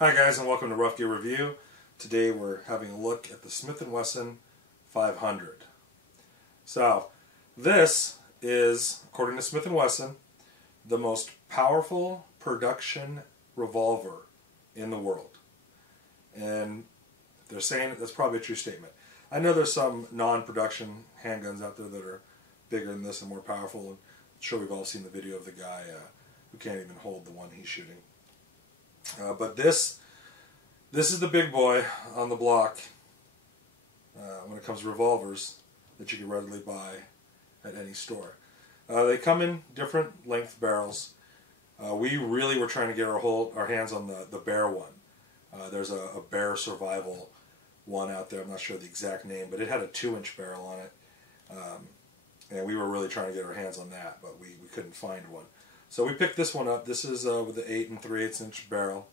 Hi guys, and welcome to Rough Gear Review. Today we're having a look at the Smith Wesson 500. So, this is, according to Smith Wesson, the most powerful production revolver in the world. And they're saying that's probably a true statement. I know there's some non-production handguns out there that are bigger than this and more powerful. I'm sure we've all seen the video of the guy who can't even hold the one he's shooting. But this is the big boy on the block when it comes to revolvers that you can readily buy at any store. They come in different length barrels. We really were trying to get our hands on the Bear one. There's a Bear Survival one out there. I'm not sure the exact name, but it had a 2-inch barrel on it. And we were really trying to get our hands on that, but we couldn't find one. So we picked this one up. This is with the 8 3/8 inch barrel.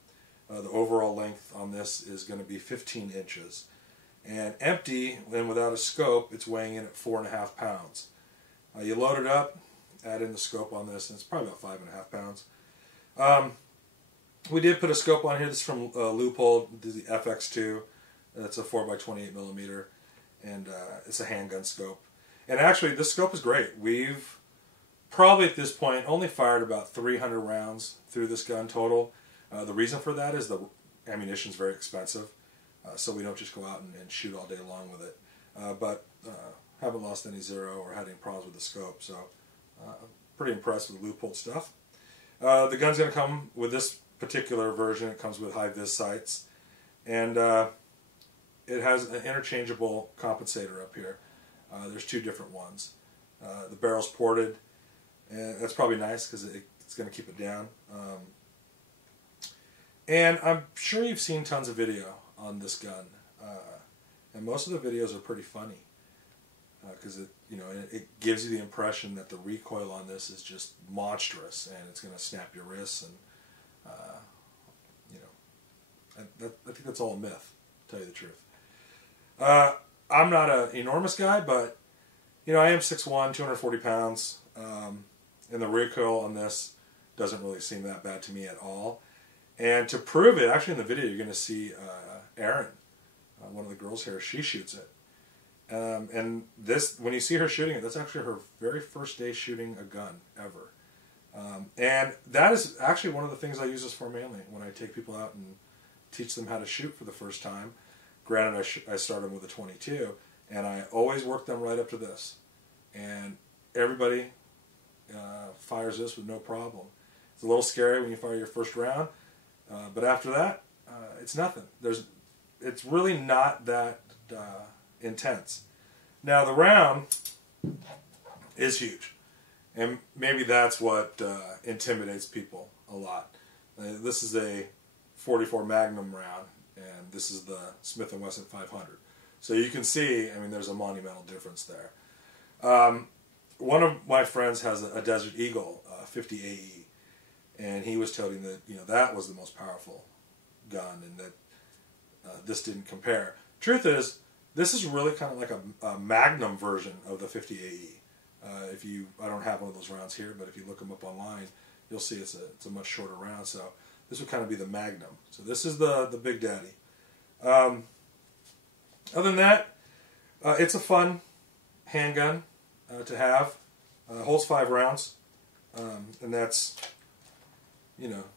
The overall length on this is going to be 15 inches. And empty and without a scope, it's weighing in at 4.5 pounds. You load it up, add in the scope on this, and it's probably about 5.5 pounds. We did put a scope on here. This is from Loophole, the FX2. That's a 4x28 millimeter, and it's a handgun scope. And actually, this scope is great. We've probably at this point only fired about 300 rounds through this gun total. The reason for that is the ammunition is very expensive, so we don't just go out and shoot all day long with it. But haven't lost any zero or had any problems with the scope, so pretty impressed with the Loophole stuff. The gun's going to come with this particular version. It comes with high-vis sights, and it has an interchangeable compensator up here. There's 2 different ones. The barrel's ported, and that's probably nice because it's going to keep it down. And I'm sure you've seen tons of video on this gun, and most of the videos are pretty funny because it gives you the impression that the recoil on this is just monstrous and it's going to snap your wrists, and I think that's all a myth, to tell you the truth. I'm not an enormous guy, but I am 6'1", 240 pounds, and the recoil on this doesn't really seem that bad to me at all. And to prove it, actually in the video you're going to see Erin, one of the girls here, she shoots it. And this, when you see her shooting it, that's actually her very first day shooting a gun ever. And that is actually one of the things I use this for mainly, when I take people out and teach them how to shoot for the first time. Granted, I start them with a 22, and I always work them right up to this. And everybody fires this with no problem. It's a little scary when you fire your first round, but after that, it's nothing. It's really not that intense. Now, the round is huge, and maybe that's what intimidates people a lot. This is a 44 Magnum round, and this is the Smith & Wesson 500. So you can see, there's a monumental difference there. One of my friends has a Desert Eagle 50 AE, and he was telling me that that was the most powerful gun, and that this didn't compare. Truth is, this is really kind of like a Magnum version of the 50 AE. I don't have one of those rounds here, but if you look them up online, you'll see it's a much shorter round. So this would kind of be the Magnum. So this is the Big Daddy. Other than that, it's a fun handgun to have. Holds 5 rounds, and that's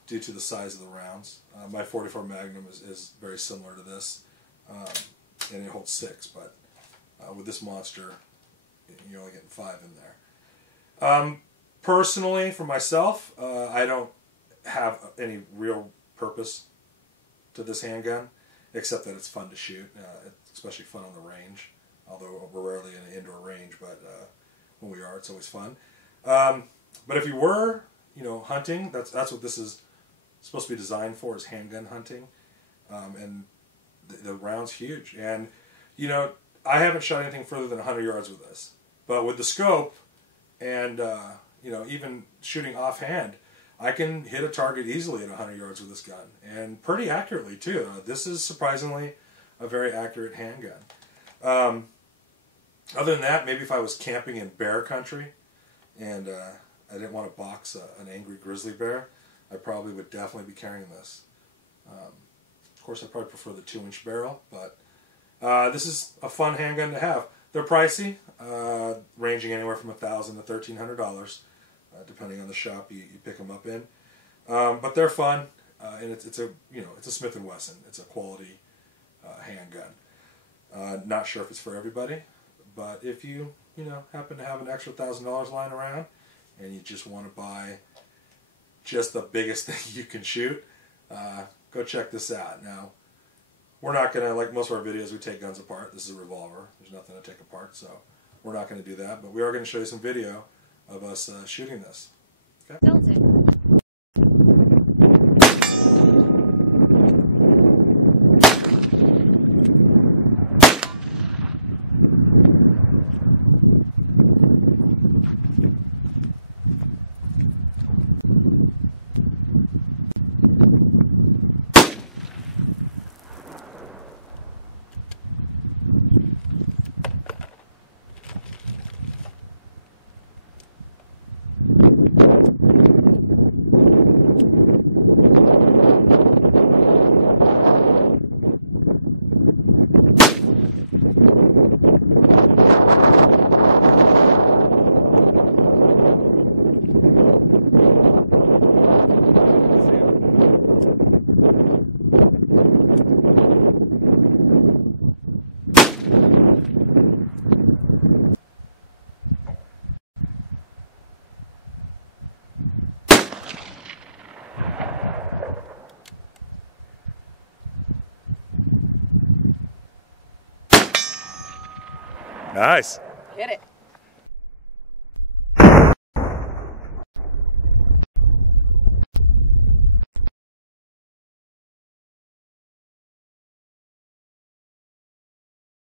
due to the size of the rounds. My 44 Magnum is very similar to this, and it holds 6, but with this monster, you're only getting 5 in there. Personally, for myself, I don't have any real purpose to this handgun, except that it's fun to shoot, especially fun on the range, although we're rarely in an indoor range, but when we are, it's always fun. But if you were hunting, that's what this is supposed to be designed for, is handgun hunting. And the round's huge. And, I haven't shot anything further than 100 yards with this. But with the scope and, even shooting offhand, I can hit a target easily at 100 yards with this gun. And pretty accurately, too. This is surprisingly a very accurate handgun. Other than that, maybe if I was camping in bear country and I didn't want to box an angry grizzly bear, I probably would definitely be carrying this. course, I probably prefer the 2-inch barrel, but this is a fun handgun to have. They're pricey, ranging anywhere from $1,000 to $1,300, depending on the shop you pick them up in. But they're fun, and it's a Smith Wesson. It's a quality handgun. Not sure if it's for everybody, but if you happen to have an extra $1,000 lying around, and you just want to buy just the biggest thing you can shoot, go check this out. Now, we're not going to, like most of our videos, we take guns apart. This is a revolver. There's nothing to take apart, so we're not going to do that. But we are going to show you some video of us shooting this. Okay? Don't it? Nice. Hit it.